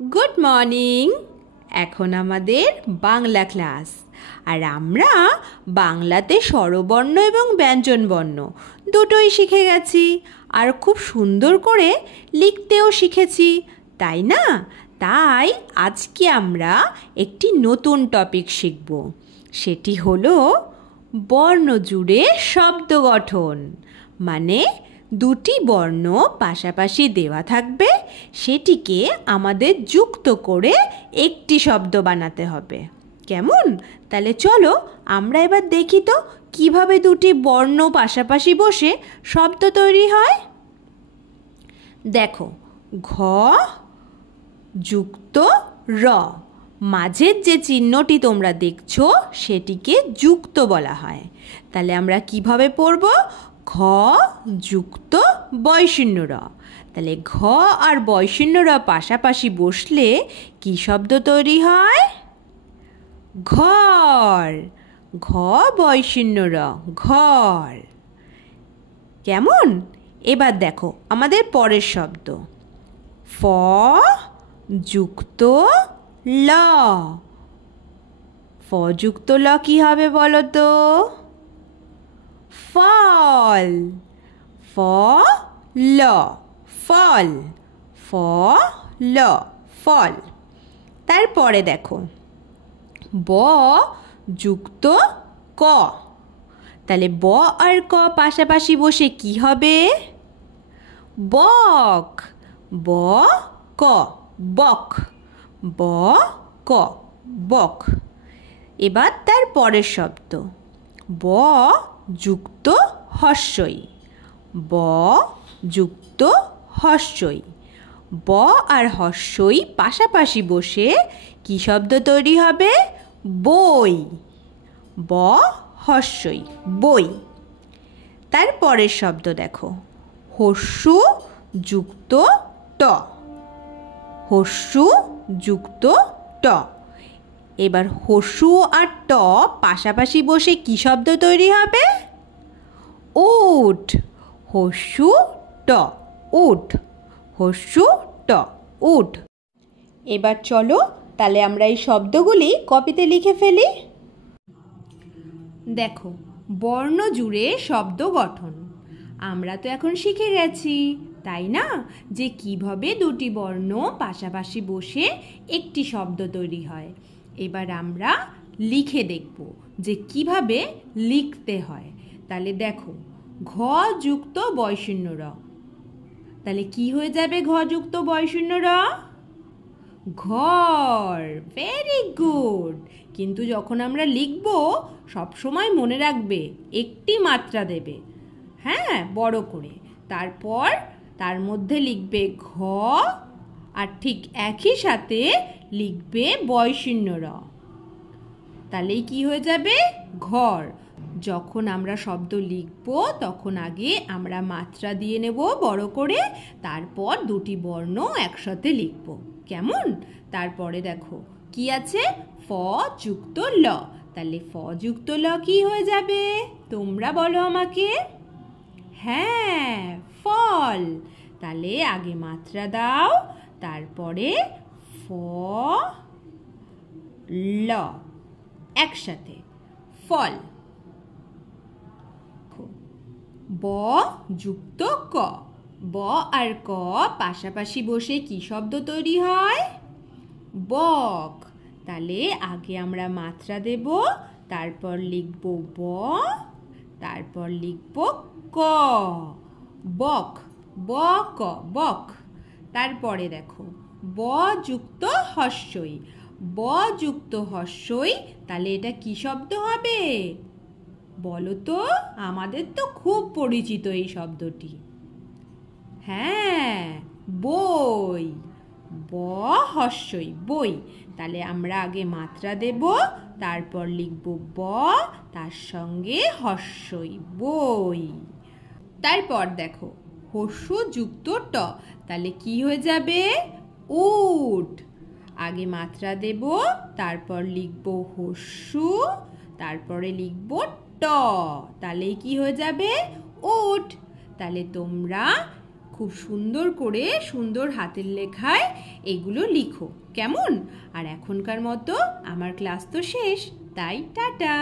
Good morning. এখন আমাদের Bangla class, আর আমরা বাংলাতে স্বরবর্ণ এবং ব্যঞ্জনবর্ণ দুটোই শিখে গেছি, আর খুব সুন্দর করে লিখতেও শিখেছি, তাই না? তাই আজকে আমরা একটি নতুন টপিক শিখব। সেটি হলো বর্ণ জুড়ে শব্দ গঠন। মানে দুটি বর্ণ পাশাপাশি দেওয়া থাকবে, সেটিকে আমাদের যুক্ত করে একটি শব্দ বানাতে হবে। কেমন? তাহলে চলো আমরা এবার দেখি তো কিভাবে দুটি বর্ণ পাশাপাশি বসে শব্দ তৈরি হয়। দেখো, ঘ যুক্ত র, মাঝের যে চিহ্নটি তোমরা দেখছো সেটিকে যুক্ত বলা হয়। তাহলে আমরা কিভাবে পড়ব? ঘ যুক্ত বয়শূন্য র। তাহলে ঘ আর বয়শূন্য র পাশাপাশি বসলে কি শব্দ তৈরি হয়? ঘর। ঘ বয়শূন্য র, ঘর। কেমন? এবার দেখো আমাদের পরের শব্দ, ফ যুক্ত ল। ফ যুক্ত ল কি হবে বলো তো? ফল। ফ ল, ফল। ফ ল, ফল। তারপরে দেখো, ব যুক্ত ক। তাহলে ব আর ক পাশাপাশি বসে কি হবে? বক। ব ক, বক। ব ক, বক। এবার তার পরের শব্দ, ব যুক্ত হস্যই। ব যুক্ত হস্যই। ব আর হস্যই পাশাপাশি বসে কি শব্দ তৈরি হবে? বই। ব হস্যই, বই। তার পরের শব্দ দেখো, হস্যু যুক্ত ট। হস্যু যুক্ত ট। এবার হস্যু আর ট পাশাপাশি বসে কি শব্দ তৈরি হবে? উট। হস্যু ট, উট। হস্যু ট, উট। এবার চলো তাহলে আমরা এই শব্দগুলি কপিতে লিখে ফেলি। দেখো, বর্ণ জুড়ে শব্দ গঠন আমরা তো এখন শিখে গেছি, তাই না? যে কিভাবে দুটি বর্ণ পাশাপাশি বসে একটি শব্দ তৈরি হয়। এবার আমরা লিখে দেখব যে কিভাবে লিখতে হয়। তাহলে দেখো, ঘ যুক্ত বয়শূন্য র। তাহলে কি হয়ে যাবে ঘ যুক্ত বয়শূন্য র? ঘর। Very good. কিন্তু যখন আমরা লিখব সবসময় মনে রাখবে একটি মাত্রা দেবে, হ্যাঁ, বড় করে। তারপর তার মধ্যে লিখবে ঘ, আর ঠিক একই সাথে লিখবে বয়শূন্য র। তাহলেই কি হয়ে যাবে? ঘর। যখন আমরা শব্দ লিখব তখন আগে আমরা মাত্রা দিয়ে নেব বড় করে, তারপর দুটি বর্ণ একসাথে লিখব। কেমন? তারপরে দেখো কি আছে? ফ যুক্ত ল। তাহলে ফ যুক্ত ল কি হয়ে যাবে? তোমরা বলো আমাকে। হ্যাঁ, ফল। তাহলে আগে মাত্রা দাও, তারপরে ফ ল একসাথে, ফল। ব যুক্ত ক। ব আর ক পাশাপাশি বসে কি শব্দ তৈরি হয়? বক। তাহলে আগে আমরা মাত্রা দেব, তারপর লিখব ব, তারপর লিখব ক, বক। ব ক, বক। তারপরে দেখো, ব যুক্ত হস্যই। ব যুক্ত হস্যই। তাহলে এটা কি শব্দ হবে বলো তো? আমাদের তো খুব পরিচিত এই শব্দটি। হ্যাঁ, বই। ব হস্যই, বই। তাহলে আমরা আগে মাত্রা দেব, তারপর লিখব ব, তার সঙ্গে হস্যই, বই। তারপর দেখো, হস্য যুক্ত ট। তাহলে কি হয়ে যাবে? উট। আগে মাত্রা দেব, তারপর লিখব হস্যু, তারপরে লিখব ট। তাহলে কি হয়ে যাবে? উট। তাহলে তোমরা খুব সুন্দর করে সুন্দর হাতের লেখায় এগুলো লিখো, কেমন? আর এখনকার মতো আমার ক্লাস তো শেষ, তাই টাটা।